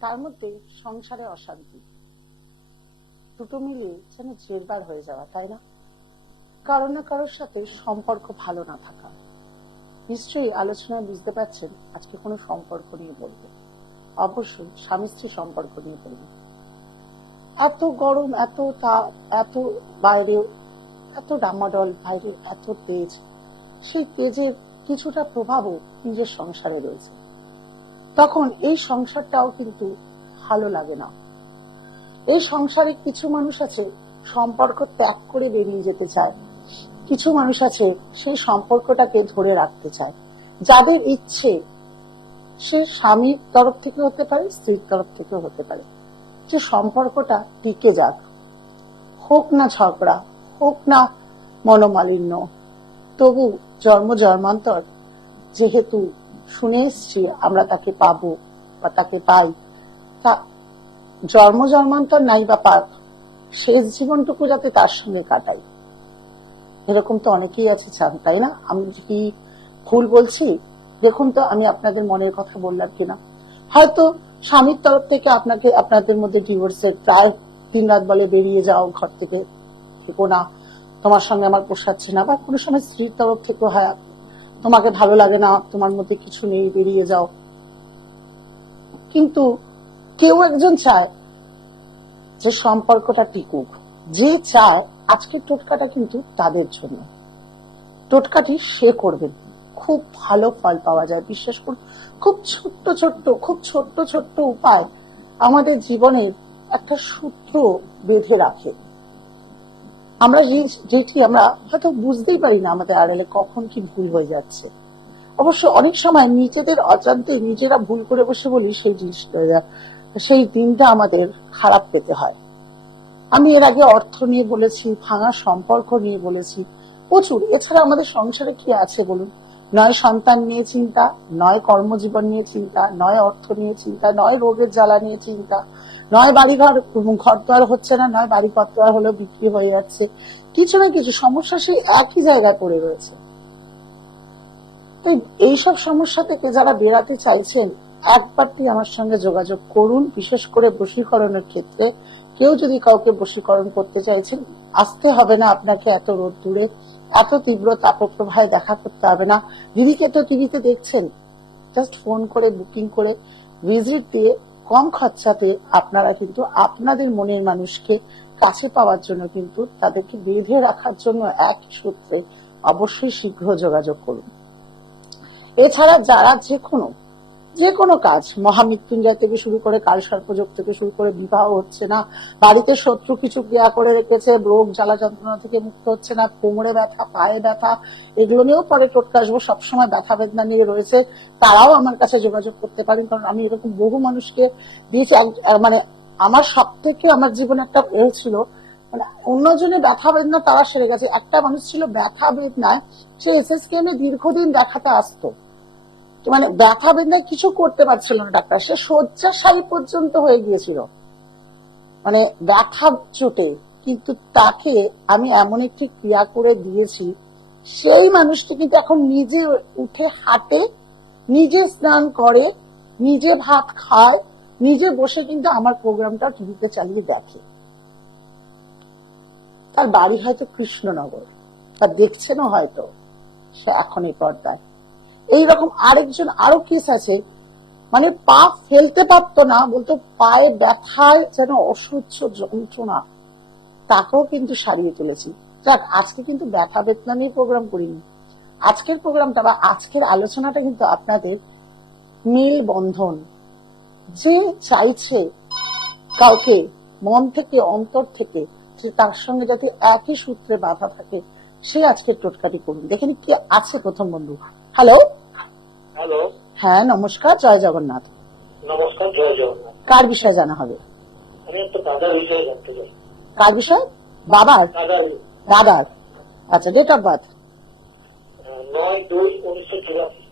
তার মধ্যে সংসারে অশান্তি। দুটো মিলিয়ে যেন জেরবার হয়ে যাওয়া, তাই না? কারও না কারোর সাথে সম্পর্ক ভালো না থাকা। নিশ্চয়ই আলোচনায় বুঝতে পারছেন, আজকে কোনো সম্পর্ক নিয়ে বলবে। অবশ্যই স্বামী স্ত্রী সম্পর্ক নিয়ে বলবে। এত গরম, এত তাপ, এত বাইরে, এত ডামাডল বাইরে এত তেজ। সেই তেজের কিছুটা প্রভাবও নিজের সংসারে রয়েছে। তখন এই সংসারটাও কিন্তু ভালো লাগে না। এই সংসারে কিছু মানুষ আছে, সম্পর্ক ত্যাগ করে বেরিয়ে যেতে চায়। কিছু মানুষ আছে, সেই সম্পর্কটাকে ধরে রাখতে চায়। যাদের ইচ্ছে, সে স্বামীর তরফ থেকে হতে পারে, স্ত্রীর তরফ থেকে হতে পারে। যে সম্পর্কটা টিকে যাক। হোক না ঝগড়া, হোক না মনোমালিন্য, তবু জন্ম জন্মান্তর যেহেতু শুনে এসছি আমরা তাকে পাবো বা তাকে পাই। তা জন্ম জন্মান্তর নাই বা পাক, শেষ জীবনটুকু যাতে তার সঙ্গে কাটাই। এরকম তো অনেকেই আছে চান, তাই না? আমি কি ভুল বলছি, দেখুন তো আমি আপনাদের মনের কথা বললাম কিনা। হয়তো স্বামীর তরফ থেকে আপনাকে, আপনাদের মধ্যে ডিভোর্সের প্রায় দিন রাত বলে বেরিয়ে যাও ঘর থেকে। থেকো না, তোমার সঙ্গে আমার পোষাচ্ছে না, বা কোনো সময় স্ত্রীর তরফ থেকে হয় তোমাকে ভালো লাগে না, তোমার মধ্যে কিছু নেই, বেরিয়ে যাও। কিন্তু কেউ একজন চায় যে সম্পর্কটা টিকুক। যে চায় আজকের টোটকাটা কিন্তু তাদের জন্য। টোটকাটি সে করবেন খুব ভালো ফল পাওয়া যায়। বিশ্বাস করুন, খুব ছোট্ট ছোট্ট, খুব ছোট্ট ছোট্ট উপায় আমাদের জীবনের একটা সূত্র বেঁধে রাখে। আমরা যেটি আমরা হয়তো বুঝতেই পারি না আমাদের আড়ালে কখন কি ভুল হয়ে যাচ্ছে। অবশ্য অনেক সময় নিজেদের অজান্তে নিজেরা ভুল করে বসে বলি সেই জিনিসটা, সেই দিনটা আমাদের খারাপ পেতে হয়। আমি এর আগে অর্থ নিয়ে বলেছি, ভাঙা সম্পর্ক নিয়ে বলেছি, প্রচুর। এছাড়া আমাদের সংসারে কি আছে বলুন? নয় সন্তান নিয়ে চিন্তা, নয় কর্মজীবন নিয়ে চিন্তা, নয় অর্থ নিয়ে চিন্তা, নয় রোগের জ্বালা নিয়ে চিন্তা, নয় বাড়িঘর ঘর দোয়ার হচ্ছে না, নয় বাড়ি ঘর হলেও বিক্রি হয়ে যাচ্ছে। কিছু না কিছু সমস্যা সেই একই জায়গায় পড়ে রয়েছে। এইসব সমস্যা থেকে যারা বেরাতে চাইছেন একবারটি আমার সঙ্গে যোগাযোগ করুন, বিশেষ করে বশীকরণের ক্ষেত্রে। কেউ যদি কাউকে বশীকরণ করতে চাইছেন, আসতে হবে না আপনাকে এত রোদ দূরে, এত তীব্র তাপপ্রবাহে দেখা করতে হবে না। দিদিকে তো টিভিতে দেখছেন। জাস্ট ফোন করে বুকিং করে ভিজিট দিয়ে কম খরচাতে আপনারা কিন্তু আপনাদের মনের মানুষকে কাছে পাওয়ার জন্য কিন্তু তাদেরকে বেঁধে রাখার জন্য এক সূত্রে অবশ্যই শীঘ্র যোগাযোগ করুন। এছাড়া যারা যে কোনো যে কোনো কাজ। মহামৃত্যুঞ্জয় থেকে শুরু করে কাল সর্পযোগ থেকে শুরু করে বিবাহ হচ্ছে না। বাড়িতে শত্রু কিছু ক্রিয়া করে রেখেছে, রোগ, জ্বালা যন্ত্রণা থেকে মুক্ত হচ্ছে না, কোমরে ব্যথা, পায়ে ব্যথা, এগুলো নিয়েও পরে টোটকা আসব সবসময় ব্যথা বেদনা নিয়ে রয়েছে। তারাও আমার কাছে যোগাযোগ করতে পারেন, কারণ আমি এরকম বহু মানুষকে দিয়েছি। মানে আমার সব থেকে আমার জীবনে একটা এ ছিল মানে অন্যজনে ব্যথা বেদনা তারা সেরে গেছে। একটা মানুষ ছিল ব্যথা বেদনায়, সে এসএসকেএমে দীর্ঘদিন দেখাতে আসতো। মানে ব্যথা বেদনায় কিছু করতে পারছিল না ডাক্তার। সে শয্যাশায়ী পর্যন্ত হয়ে গিয়েছিল। মানে ব্যথা চোটে। কিন্তু তাকে আমি এমন একটি ক্রিয়া করে দিয়েছি, সেই মানুষটি কিন্তু এখন নিজে উঠে হাঁটে, নিজে স্নান করে, নিজে ভাত খায়, নিজে বসে কিন্তু আমার প্রোগ্রামটা টিভিতে চালিয়ে দেখে। তার বাড়ি হয়তো কৃষ্ণনগর। তার দেখছেনও হয়তো। সে এখন এই পর্দায়। এইরকম আরেকজন আরও কেস আছে। মানে পা ফেলতে পারতো না, বলতো পায়ে ব্যথায় যেন অসহ্য যন্ত্রণা। তাকেও কিন্তু সারিয়ে তুলেছি যাক, আজকে কিন্তু ব্যথা বেদনা নিয়ে প্রোগ্রাম করিনি। আজকের প্রোগ্রামটা বা আজকের আলোচনাটা কিন্তু আপনাদের মিল বন্ধন যে চাইছে কাউকে মন থেকে, অন্তর থেকে, যে তার সঙ্গে যাতে একই সূত্রে বাধা থাকে, সে আজকে টোটকাটি করুন। দেখেন কি আছে প্রথম বন্ধু। হ্যালো হ্যালো হ্যাঁ নমস্কার জয় জগন্নাথ। নমস্কার জয় জগন্নাথ। কার বিষয়ে জানা হবে? আমি একটা দাদার বিষয়ে জানতে চাই। কার বিষয়? বাবার? দাদার। আচ্ছা ডেট অফ বার্থ নয় দুই উনিশশো চুরাশি।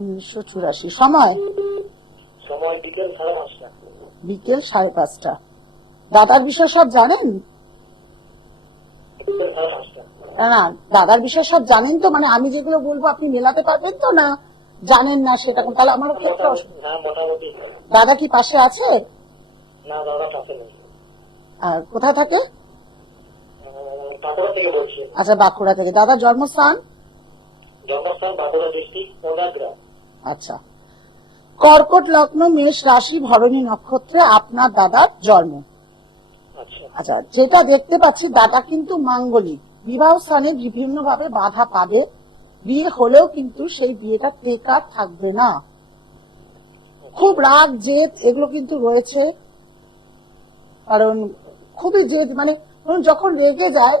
উনিশশো চুরাশি। সময়? সময় বিকেল সাড়ে পাঁচটা। বিকেল সাড়ে পাঁচটা। দাদার বিষয় সব জানেন? বিকেল সাড়ে পাঁচটা। না, না দাদার বিষয় সব জানেন তো মানে আমি যেগুলো বলব আপনি মেলাতে পারবেন তো না? জানেন না সেটা কোন- তাহলে আমার ক্ষেত্রে দাদা কি পাশে আছে? কোথায় থাকে? আচ্ছা বাঁকুড়া থেকে। দাদা জন্মস্থান? আচ্ছা। কর্কট লগ্ন মেষ রাশি ভরণী নক্ষত্রে আপনার দাদার জন্ম। আচ্ছা। আচ্ছা যেটা দেখতে পাচ্ছি দাদা কিন্তু মাঙ্গলিক। বিবাহ স্থানে বিভিন্ন ভাবে বাধা পাবে। বিয়ে হলেও কিন্তু সেই বিয়েটা টেকার থাকবে না। খুব রাগ, জেদ এগুলো কিন্তু রয়েছে। কারণ খুবই জেদ মানে যখন রেগে যায়,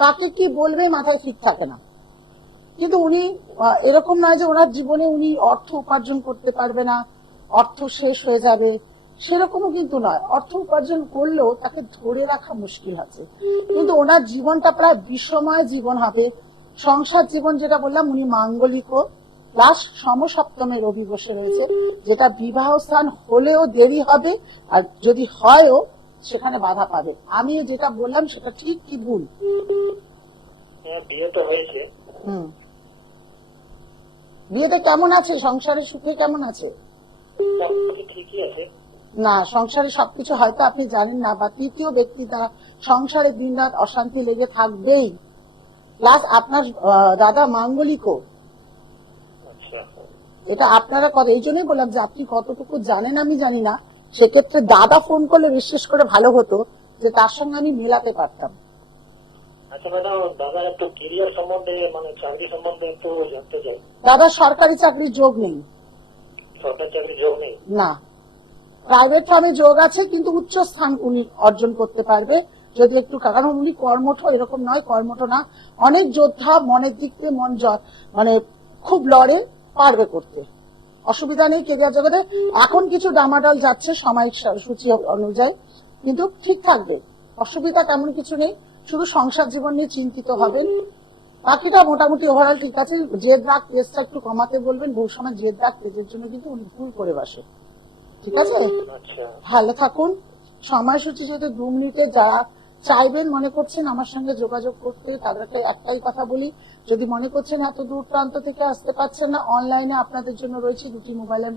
কাকে কি বলবে মাথায় ঠিক থাকে না। কিন্তু উনি এরকম নয় যে ওনার জীবনে উনি অর্থ উপার্জন করতে পারবে না, অর্থ শেষ হয়ে যাবে। সেরকমও কিন্তু নয়। অর্থ উপার্জন করলেও তাকে ধরে রাখা মুশকিল আছে। কিন্তু ওনার জীবনটা প্রায় বিষময় জীবন হবে। সংসার জীবন যেটা বললাম উনি মাঙ্গলিকও প্লাস সমসপ্তমে রবি বসে রয়েছে। যেটা বিবাহ স্থান হলেও দেরি হবে আর যদি হয়ও সেখানে বাধা পাবে। আমি যেটা বললাম সেটা ঠিক কি ভুল? হ্যাঁ, বিয়ে তো হয়েছে। হুম। বিয়েটা কেমন আছে? সংসারে সুখে কেমন আছে? ঠিকই আছে। না সংসারে সবকিছু হয়তো আপনি জানেন না বা তৃতীয় ব্যক্তি দ্বারা সংসারে দিন রাত অশান্তি লেগে থাকবেই। প্লাস আপনার দাদা মাঙ্গলিকও। আচ্ছা। এটা আপনারা কথা এই জন্যই বললাম যে আপনি কতটুকু জানেন আমি জানি না। সেক্ষেত্রে দাদা ফোন করলে বিশেষ করে ভালো হতো যে তার সঙ্গে আমি মেলাতে পারতাম। আচ্ছা দাদা মানে দাদা সরকারি চাকরির যোগ নেই। সরকারি চাকরি যোগ নেই? না। প্রাইভেট ফার্মে যোগ আছে, কিন্তু উচ্চ স্থান উনি অর্জন করতে পারবে। যদি একটু কারণ উনি কর্মঠ, এরকম নয়, কর্মঠ না। অনেক যোদ্ধা মনের দিক থেকে মন মানে খুব লড়ে, পারবে করতে। অসুবিধা নেই কেরিয়ার জগতে। এখন কিছু ডামাডাল যাচ্ছে সাময়িক সূচি অনুযায়ী, কিন্তু ঠিক থাকবে। অসুবিধা তেমন কিছু নেই। শুধু সংসার জীবন নিয়ে চিন্তিত হবেন। বাকিটা মোটামুটি ওভারঅল ঠিক আছে। জেদ রাগ তেজটা একটু কমাতে বলবেন। বহু সময় জেদ রাগ তেজের জন্য কিন্তু উনি ভুল করে বসে। ঠিক আছে? আচ্ছা। ভালো থাকুন। সময়সূচি যদি দু মিনিটে যারা চাইবেন মনে করছেন আমার সঙ্গে যোগাযোগ করতে তাদেরকে একটাই কথা বলি যদি মনে করছেন এত দূর প্রান্ত থেকে আসতে পারছেন না অনলাইনে আপনাদের জন্য রয়েছে দুটি মোবাইলের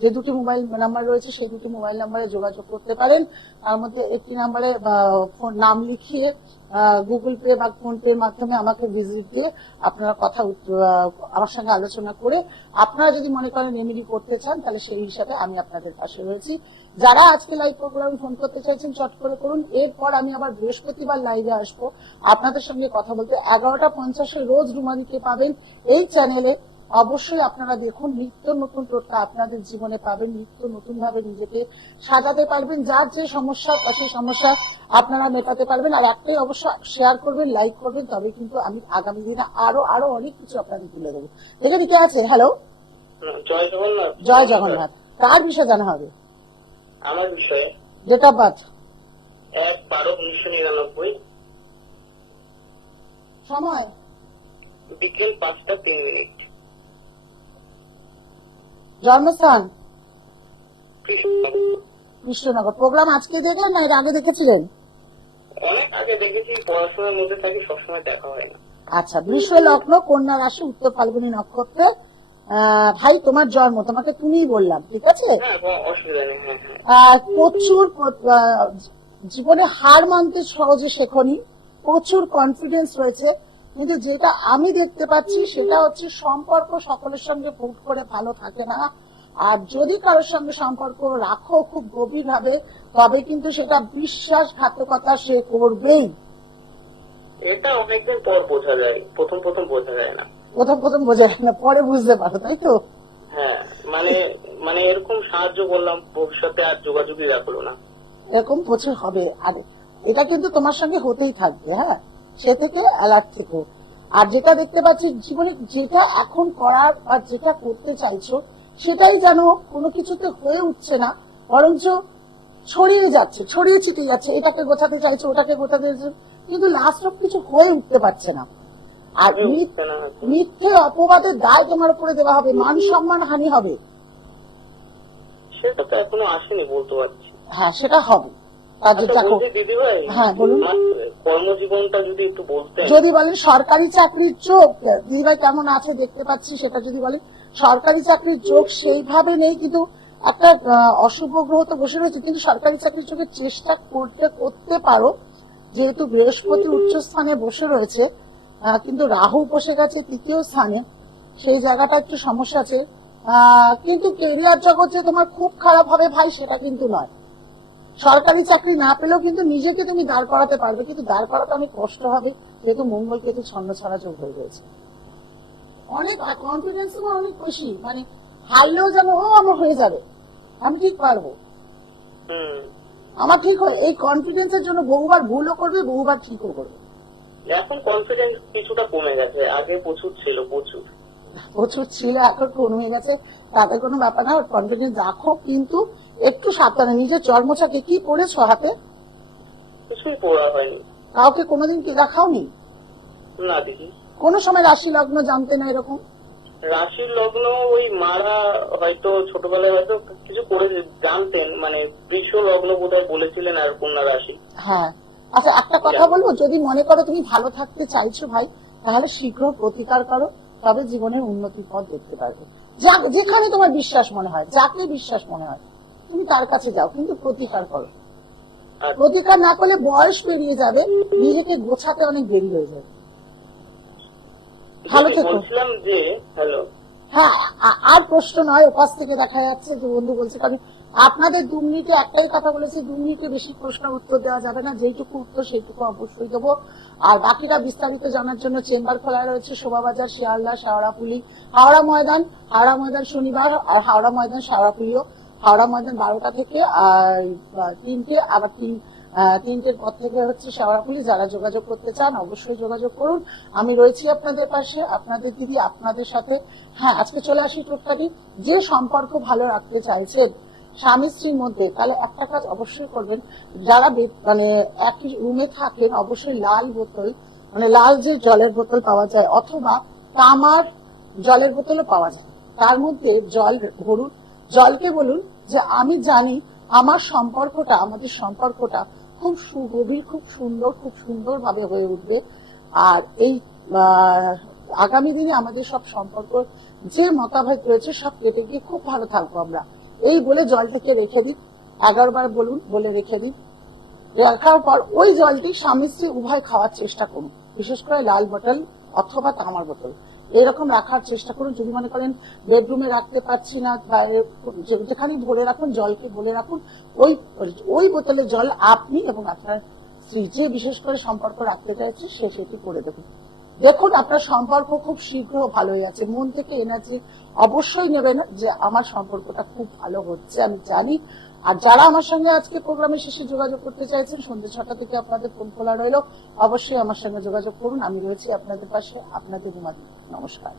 যে দুটি মোবাইল নাম্বার রয়েছে সেই দুটি মোবাইল নাম্বারে যোগাযোগ করতে পারেন। তার মধ্যে একটি নাম্বারে ফোন নাম লিখিয়ে গুগল পে বা ফোন পে মাধ্যমে আমাকে ভিজিট দিয়ে আপনারা কথা আমার সঙ্গে আলোচনা করে আপনারা যদি মনে করেন এমনি করতে চান, তাহলে সেই হিসাবে আমি আপনাদের পাশে রয়েছি। যারা আজকে লাইভ প্রোগ্রাম ফোন করতে চাইছেন, চট করে করুন। এরপর আমি আবার বৃহস্পতিবার লাইভে আসব। আপনাদের সঙ্গে কথা বলতে এগারোটা পঞ্চাশে রোজ রুমাদিকে পাবেন এই চ্যানেলে অবশ্যই আপনারা দেখুন নিত্য নতুন টোটকা আপনাদের জীবনে পাবেন নিত্য নতুন ভাবে নিজেকে সাজাতে পারবেন। যার যে সমস্যা সেই সমস্যা আপনারা মেটাতে পারবেন। আর একটাই অবশ্য শেয়ার করবেন লাইক করবেন তবে কিন্তু আমি আগামী দিনে আরও আরও অনেক কিছু আপনাদের তুলে দেবো এখানে কে আছে? হ্যালো জয় জগন্নাথ। জয় জগন্নাথ। কার বিষয়ে জানা হবে? আমার বিষয়ে? ডেট অফ বার্থ এক বারো উনিশশো নিরানব্বই। সময়? বিকেল পাঁচটা তিন মিনিট। জন্মস্থান? কৃষ্ণ কৃষ্ণনগর প্রোগ্রাম আজকে দেখলেন না এর আগে দেখেছিলেন? অনেক আগে দেখেছি পড়াশোনার মধ্যে থাকি সবসময় দেখা হয় না। আচ্ছা বৃষ লগ্ন কন্যা রাশি উত্তর ফাল্গুনী নক্ষত্রে। ভাই তোমার জন্ম তোমাকে তুমিই বললাম ঠিক আছে? হ্যাঁ হ্যাঁ। প্রচুর জীবনে হার মানতে সহজে শেখনি। প্রচুর কনফিডেন্স রয়েছে। কিন্তু যেটা আমি দেখতে পাচ্ছি সেটা হচ্ছে সম্পর্ক সকলের সঙ্গে ফুট করে ভালো থাকে না। আর যদি কারোর সঙ্গে সম্পর্ক রাখো খুব গভীর ভাবে তবে কিন্তু সেটা বিশ্বাসঘাতকতা সে করবেই। এটা অনেকদিন পর বোঝা যায়। প্রথম প্রথম বোঝা যায় না। প্রথম প্রথম বোঝা যায় না পরে বুঝতে পারো তাই তো? হ্যাঁ মানে মানে এরকম সাহায্য করলাম ভবিষ্যতে আর যোগাযোগই রাখল না। এরকম প্রচুর হবে। আর এটা কিন্তু তোমার সঙ্গে হতেই থাকবে হ্যাঁ? সে থেকে অ্যালার্ট থেকো। আর যেটা দেখতে পাচ্ছি জীবনে যেটা এখন করার আর যেটা করতে চাইছো সেটাই যেন কোনো কিছুতে হয়ে উঠছে না বরঞ্চ ছড়িয়ে যাচ্ছে ছড়িয়ে ছিটিয়ে যাচ্ছে। এটাকে গোছাতে চাইছো ওটাকে গোছাতে চাইছো কিন্তু লাস্ট অফ কিছু হয়ে উঠতে পারছে না। আর। মিথ্যে অপবাদের দায় তোমার উপরে দেওয়া হবে মান সম্মান হানি হবে। সেটা তো এখনও আসেনি বলতে পারছি। হ্যাঁ সেটা হবে। আচ্ছা ভাই হ্যাঁ, বলুন। কর্মজীবনটা যদি একটু বলতেন। যদি বলেন সরকারি চাকরির চোখ দিদিভাই কেমন আছে দেখতে পাচ্ছি সেটা যদি বলেন। সরকারি চাকরির যোগ সেইভাবে নেই কিন্তু একটা অশুভ গ্রহ তো বসে রয়েছে কিন্তু সরকারি চাকরির যোগের চেষ্টা করতে করতে পারো। যেহেতু বৃহস্পতি উচ্চ স্থানে বসে রয়েছে কিন্তু রাহু বসে গেছে তৃতীয় স্থানে সেই জায়গাটা একটু সমস্যা আছে। আহ, কিন্তু কেরিয়ার জগৎ যে তোমার খুব খারাপ হবে ভাই সেটা কিন্তু নয়। সরকারি চাকরি না পেলেও কিন্তু নিজেকে তুমি দাঁড় করাতে পারবে কিন্তু দাঁড় করাতে অনেক কষ্ট হবে যেহেতু মঙ্গল কেতু ছন্ন ছাড়া যোগ হয়ে রয়েছে অনেক কনফিডেন্স আমার অনেক বেশি মানে হারলেও যেন ও আমার হয়ে যাবে। আমি ঠিক পারব। আমার ঠিক হয় এই কনফিডেন্সের জন্য বহুবার ভুলও করবে বহুবার ঠিকও করবে। এখন কনফিডেন্স কিছুটা কমে গেছে আগে প্রচুর ছিল প্রচুর। প্রচুর ছিল এখন কমে গেছে তাতে কোনো ব্যাপার না কনফিডেন্স রাখো কিন্তু একটু সাবধানে নিজের চর্মচাকে কি পড়েছো হাতে? কিছুই পড়া হয়নি। কাউকে কোনোদিন কি দেখাওনি? না দিদি। কোনো সময় রাশি লগ্ন জানতে না এরকম? রাশির লগ্ন ওই মারা হয়তো ছোটবেলায় হয়তো কিছু করে জানতেন মানে বৃষ লগ্ন বোধহয় বলেছিলেন আর কন্যা রাশি। হ্যাঁ। আচ্ছা একটা কথা বলব যদি মনে করো তুমি ভালো থাকতে চাইছো ভাই তাহলে শীঘ্র প্রতিকার করো তবে জীবনের উন্নতির পথ দেখতে পারবে। যেখানে তোমার বিশ্বাস মনে হয় যাকে বিশ্বাস মনে হয়। তুমি তার কাছে যাও কিন্তু প্রতিকার করো। প্রতিকার না করলে বয়স পেরিয়ে যাবে নিজেকে গোছাতে অনেক দেরি হয়ে যাবে। ভালো থেকো। হ্যাঁ আর প্রশ্ন নয় ওপাশ থেকে দেখা যাচ্ছে যে বন্ধু বলছে কারণ আপনাদের দু মিনিটে একটাই কথা বলেছি দু মিনিটে বেশি প্রশ্ন উত্তর দেওয়া যাবে না যেইটুকু উত্তর সেইটুকু অবশ্যই দেবো। আর বাকিটা বিস্তারিত জানার জন্য চেম্বার খোলা রয়েছে শোভাবাজার শিয়ালদা শাওড়াপুলি হাওড়া ময়দান হাওড়া ময়দান শনিবার আর হাওড়া ময়দান শাওড়াপুলিও। হাওড়া ময়দান বারোটা থেকে, আর তিনটে, আবার তিন তিনটের পর থেকে হচ্ছে শেওড়াপুলি যারা যোগাযোগ করতে চান অবশ্যই যোগাযোগ করুন। আমি রয়েছি আপনাদের পাশে, আপনাদের দিদি, আপনাদের সাথে। হ্যাঁ আজকে চলে আসি টুকটাকি। যে সম্পর্ক ভালো রাখতে চাইছেন স্বামী স্ত্রীর মধ্যে, তাহলে একটা কাজ অবশ্যই করবেন। যারা মানে একই রুমে থাকেন, অবশ্যই লাল বোতল মানে লাল যে জলের বোতল পাওয়া যায়, অথবা তামার জলের বোতলও পাওয়া যায়। তার মধ্যে জল ভরুন জলকে বলুন যে আমি জানি আমার সম্পর্কটা, আমাদের সম্পর্কটা খুব সুগভীর খুব সুন্দর খুব সুন্দর ভাবে হয়ে উঠবে। আর এই আগামী দিনে আমাদের সব সম্পর্ক যে মতাভেদ রয়েছে সব কেটে গিয়ে খুব ভালো থাকব আমরা। এই বলে জলটাকে রেখে দিন। এগারো বার বলুন, বলে রেখে দিন। রাখার পর ওই জলটি স্বামী স্ত্রী উভয় খাওয়ার চেষ্টা করুন। বিশেষ করে লাল বোতল অথবা তামার বোতল। এরকম রাখার চেষ্টা করুন। যদি মনে করেন বেডরুমে রাখতে পারছি না যেখানে ভরে রাখুন, জলকে ভরে রাখুন, ওই ওই বোতলে জল আপনি এবং আপনার স্ত্রী যে বিশেষ করে সম্পর্ক রাখতে চাইছে, সে সেটি করে দেবেন দেখুন, আপনার সম্পর্ক খুব শীঘ্র ভালোই আছে। মন থেকে এনার্জি অবশ্যই নেবেন যে আমার সম্পর্কটা খুব ভালো হচ্ছে, আমি জানি। আর যারা আমার সঙ্গে আজকে প্রোগ্রামের শেষে যোগাযোগ করতে চাইছেন, সন্ধ্যে ছটা থেকে আপনাদের ফোন খোলা রইল। অবশ্যই আমার সঙ্গে যোগাযোগ করুন। আমি রয়েছি আপনাদের পাশে। আপনাদের নমস্কার।